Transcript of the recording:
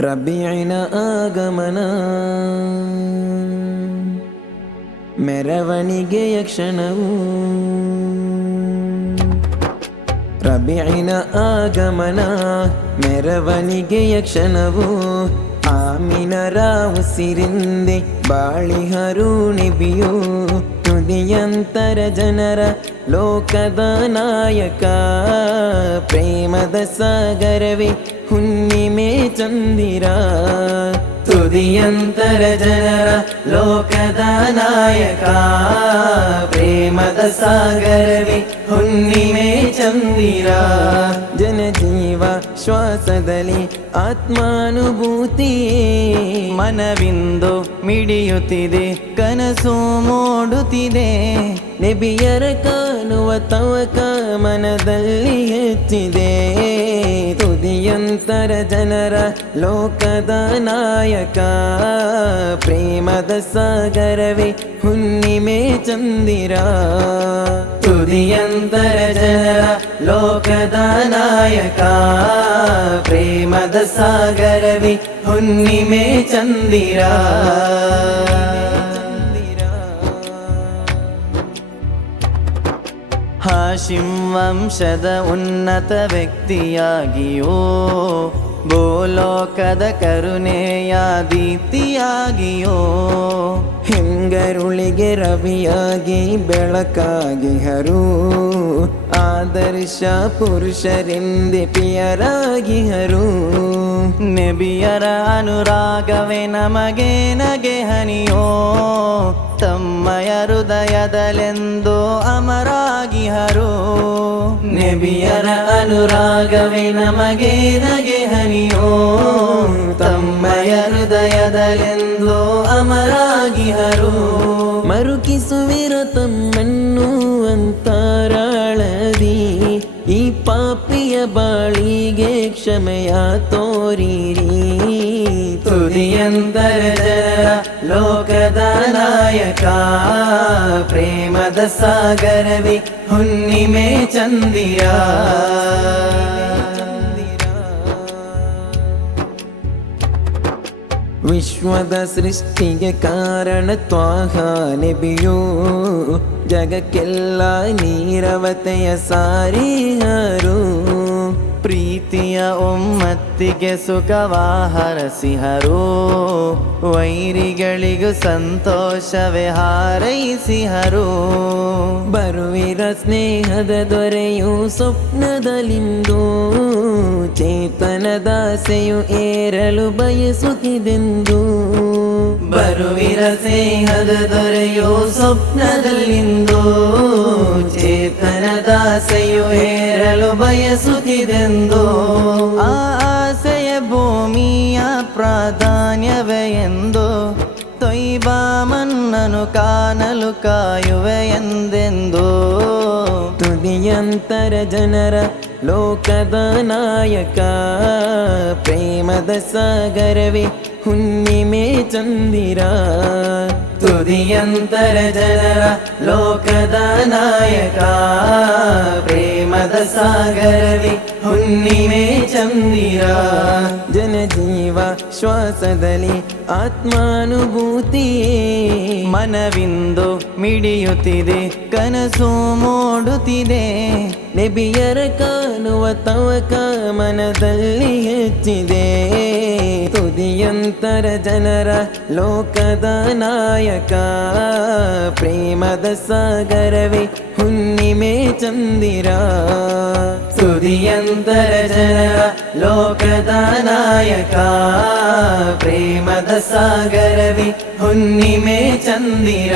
ರಬೀನ ಆಗಮನ ಮೆರವಣಿಗೆಯ ಕ್ಷಣವು ರಬೀನ ಆಗಮನ ಮೆರವಣಿಗೆಯ ಕ್ಷಣವು ಆಮಿನರ ಉಸಿರಿಂದೆ ಬಾಳಿಹರು ನಿಬಿಯು ತುದಿಯಂತರ ಜನರ ಲೋಕದ ನಾಯಕ ಪ್ರೇಮದ ಸಾಗರವೇ ಹುಣ್ಣಿಮೆ ಚಂದಿರ ತುದಿಯಂತರ ಜನರ ಲೋಕದ ನಾಯಕ ಪ್ರೇಮದ ಸಾಗರವೇ ಹುಣ್ಣಿಮೆ ಚಂದಿರ ಜನಜೀವ ಶ್ವಾಸದಲ್ಲಿ ಆತ್ಮಾನುಭೂತಿ ಮನವಿಂದು ಮಿಡಿಯುತ್ತಿದೆ ಕನಸು ಮೂಡುತ್ತಿದೆ ನಬಿಯರ ಕಾಣುವ ತವಕ ಮನದಲ್ಲಿ ಹೆಚ್ಚಿದೆ ತುದಿಯಂತರ ಜನರ ಲೋಕದ ನಾಯಕ ಪ್ರೇಮದ ಸಾಗರವೇ ಹುಣ್ಣಿಮೆ ಚಂದಿರ ತುದಿಯಂತರ ಜನರ ಲೋಕದ ನಾಯಕ ಪ್ರೇಮದ ಸಾಗರವೇ ಹುಣ್ಣಿಮೆ ಚಂದಿರ ಹಾಶಿಂ ವಂಶದ ಉನ್ನತ ವ್ಯಕ್ತಿಯಾಗಿಯೋ ಭೂಲೋಕದ ಕರುಣೆಯ ದೀಪ್ತಿಯಾಗಿಯೋ ಹಿಂಗರುಳಿಗೆ ರವಿಯಾಗಿ ಬೆಳಕಾಗಿ ಹರು ಆದರ್ಶ ಪುರುಷರೆಂದೆ ಪ್ರಿಯರಾಗಿ ಹರು ನಬಿಯರ ಅನುರಾಗವೇ ನಮಗೆ ನಗೆ ಹನಿಯೋ ತಮ್ಮಯ ಹೃದಯದಲೆಂದು ಅಮರಾಗಿ ಹರು ನಬಿಯರ ಅನುರಾಗವೇ ನಮಗೆ ನಗೆ ಹನಿಯೋ ತಮ್ಮಯ ಹೃದಯದಲೆಂದು ಅಮರಾಗಿ ಹರು ಮರುಕಿಸುವಿರ ತಮ್ಮನ್ನು ಅಂತರಾಳದಿ ಈ ಪಾಪಿಯ ಬಾಳಿಗೆ ಕ್ಷಮೆಯ ತೋರಿರಿ ತುದಿಯಂತರ ಜನರ ಲೋಕದ ನಾಯಕ ಪ್ರೇಮದ ಸಾಗರವೇ ಹುಣ್ಣಿಮೆ ಚಂದಿರ ವಿಶ್ವದ ಸೃಷ್ಟಿಗೆ ಕಾರಣ ತ್ವಾಹ ನಬಿಯೋ ಜಗಕ್ಕೆಲ್ಲ ನೀರವತೆಯ ಸಾರಿಹರು ಪ್ರೀತಿಯ ಒಮ್ಮತ್ತಿಗೆ ಸುಖವಾಹರಸಿಹರು ವೈರಿಗಳಿಗೂ ಸಂತೋಷವೇ ಹಾರೈಸಿಹರು ಬರುವಿರ ಸ್ನೇಹದ ದೊರೆಯು ಸ್ವಪ್ನದಲ್ಲಿಂದು ಚೇತನದಾಸೆಯು ಏರಲು ಬಯಸುತ್ತಿದೆಂದು ಬರುವಿರ ಸ್ನೇಹದ ದೊರೆಯು ಸ್ವಪ್ನದಲ್ಲಿಂದು ಚೇತನದಾಸೆಯು ಏರಲು ಬಯಸುತ್ತಿದೆಂದು ಆ ಆಸೆಯ ಭೂಮಿಯ ಪ್ರಾಧಾನ್ಯವೇ ಎಂದು ತೊಯ್ಬಾ ಮನ್ನನು ಕಾಣಲು ಕಾಯುವೆ ಎಂದೆಂದು ತುದಿಯಂತರ ಜನರ ಲೋಕದ ನಾಯಕ ಪ್ರೇಮದ ಸಾಗರವೇ ಹುಣ್ಣಿಮೆ ಚಂದಿರ ತುದಿಯಂತರ ಜನರ ಲೋಕದ ನಾಯಕ ಪ್ರೇಮದ ಸಾಗರವೇ ಹುಣ್ಣಿಮೆ ಚಂದಿರ ಜನಜೀವ ಶ್ವಾಸದಲ್ಲಿ ಆತ್ಮಾನುಭೂತಿ ಮನವಿಂದು ಮಿಡಿಯುತ್ತಿದೆ ಕನಸು ಮೂಡುತ್ತಿದೆ ನಬಿಯರ ಕಾಣುವ ತವಕ ಮನದಲ್ಲಿ ಹೆಚ್ಚಿದೆ ತುದಿಯಂತರ ಜನರ ಲೋಕದ ನಾಯಕ ಪ್ರೇಮದ ಸಾಗರವೇ ಹುಣ್ಣಿಮೆ ಚಂದಿರ ತುದಿಯಂತರ ಜನರ ಲೋಕದ ನಾಯಕ ಪ್ರೇಮದ ಸಾಗರವೇ ಹುಣ್ಣಿಮೆ ಚಂದಿರ